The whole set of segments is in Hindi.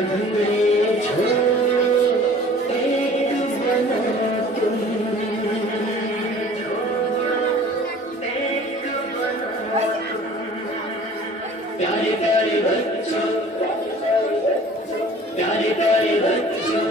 झगड़े छोड़ो एक बनो तुम, एक बनो तुम। प्यारे प्यारे बच्चों, प्यारे प्यारे बच्चों,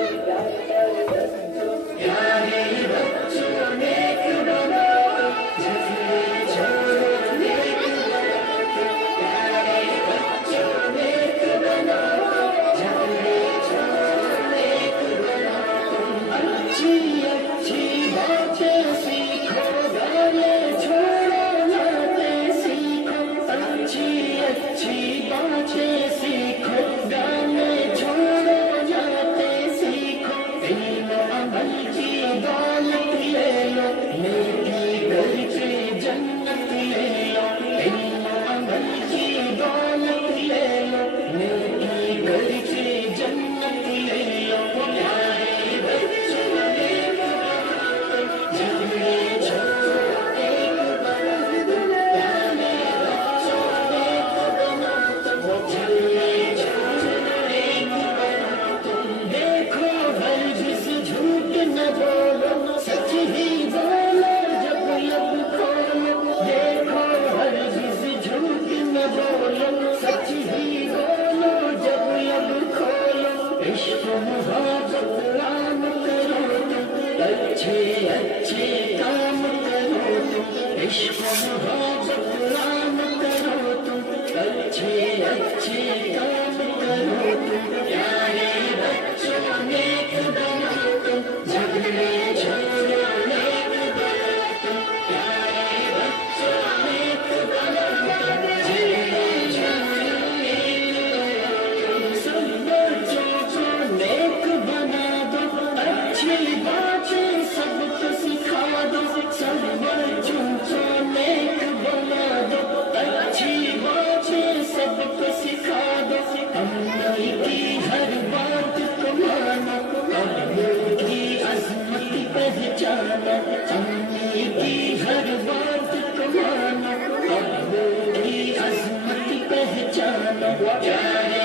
प्यारे बच्चों नेक बनो तुम, झगड़े छोड़ो नेक बनो तुम। प्यारे बच्चों नेक बनो तुम, झगड़े छोड़ो नेक बनो तुम। अच्छी अच्छी बातें सीखो, गाने छोड़ो नाते सीखो। अच्छी अच्छी बातें सीखो, गाने छोड़ो नाते सीखो। इल्म अमल की दौलत ले लो, नेकी करके जन्नत ले लो। इल्म अमल की दौलत ले लो, नेकी करके जन्नत ले लो। प्यारे बच्चों नेक बनो तुम, झगड़े छोड़ो एक बनो तुम। प्यारे बच्चों नेक बनो तुम, झगड़े छोड़ो एक बनो तुम। देखो हरगिज़ झूठ न बोलो, सच ही बोलो जब लब खोलो। देखो हरगिज़ झूठ न बोलो, सच ही बोलो जब लब खोलो। इश्क मोहब्बत आम करो तुम, अच्छे अच्छे काम करो तुम। इश्क मोहब्बत आम करो तुम, अच्छे अच्छे काम करो तुम। प्यारे बच्चों नेक बनो तुम, झगड़े छोड़ो नेक बनो तुम। प्यारे बच्चों नेक बनो तुम, झगड़े छोड़ो नेक बनो तुम। सब बच्चों को नेक बना दो, अच्छी बातें सबको सिखा दो। सब बच्चों को नेक बना दो, अच्छी बातें सबको सिखा दो। अम्मी की हर बात को मानो, अब्बू की अज़मत पहचानो। अम्मी की हर बात को मानो, अब्बू की अज़मत पहचानो। प्यारे